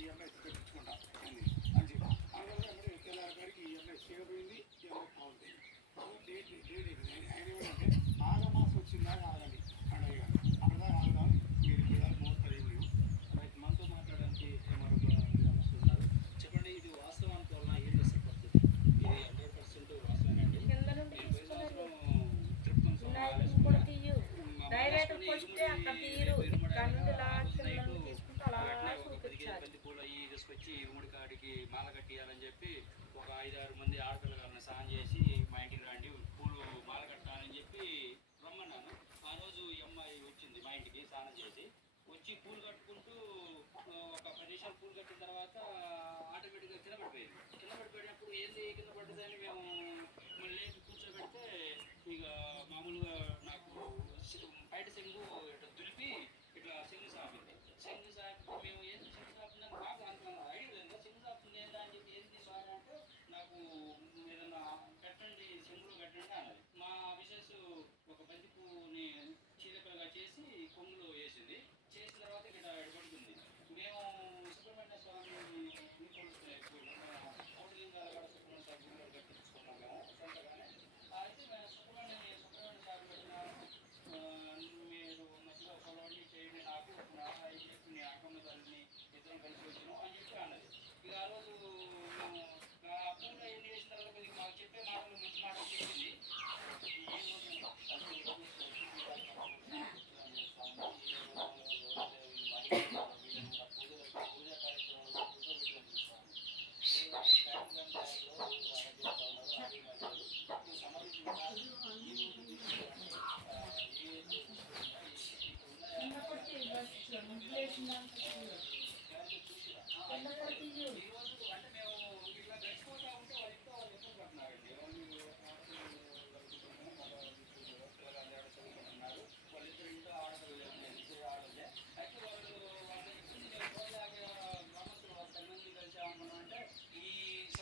EMI పెట్టించుకుంటాం మంచిగా అందువల్ల మరి తెల్లగారికి ఈఎంఐ చేయబోయింది ఈఎంఐ కావాలి డేట్ ఆయన ఏమంటే ఆగమాసం వచ్చిందాక ఆగండి పండుగ అప్పటిదాకా ఆగుదాం మీరు ఇప్పుడు మోస్తారు ఏం లేవు రైట్ మనతో మాట్లాడడానికి మరొక గ్రామస్తున్నారు చెప్పండి ఇది వాస్తవం అనుకోవాలన్నా ఏం చేస్తారు పరిస్థితి ఇది 100% వాస్తవేనండి బంతిపూలు అవి తీసుకొచ్చి ఇముడి కాడికి మాల కట్టియాలని చెప్పి ఒక 5-6 మంది ఆడపిల్లగాలను స్నానం చేసి మా ఇంటికి రండి పూలు మాల కట్టాలని చెప్పి రమ్మన్నాను. ఆ రోజు ఈ అమ్మాయి వచ్చింది మా ఇంటికి స్నానం చేసి వచ్చి పూలు కట్టుకుంటూ ఒక 10 నిమిషాలు పూలు కట్టిన తర్వాత ఆటోమేటిక్గా కింద పడిపోయినప్పుడు ఏంది కింద పడ్డదని మేము మళ్ళీ కూర్చోబెడితే ఇక మామూలుగా నాకు బయట చెంగు ఇట్లా దులిపి ఇట్లా చెంగు సాపింది మేము ఏంది చెంగు సాపిందని నాకు అంత ఐడియా లేదు చెంగు సాపింది ఏందా అని చెప్పి ఏంది సార్ అంటే నాకు ఏదన్నా కట్టండి చెంగులో కట్టండి అన్నది. మా మిసెస్ ఒక బంతి పువ్వుని చీలకలుగా చేసి కొంగులో వేసింది. చేసిన తర్వాత ఇక్కడ పడుతుంది. మేము సుబ్రహ్మణ్య స్వామిని కోటిలింగాల సుబ్రహ్మణ్య స్వామి గుడిలో కట్టించుకున్నాం కదా సొంతగానే. అయితే మేము సుబ్రహ్మణ్య స్వామి పెట్టిన మీరు మధ్యలో పొలవని చేయండి నాకు చెప్పి మీ అక్కమ్మ తల్లిని ఇద్దరం కలిసి వచ్చినాం అని చెప్పి అన్నది. ఇక ఆ రోజు మేము ఆ పూలు ఎన్ని వేసిన తర్వాత కొద్దిగా మాకు చెప్పే మాటలు మంచి మాటలు చెప్పింది. ఈ రోజు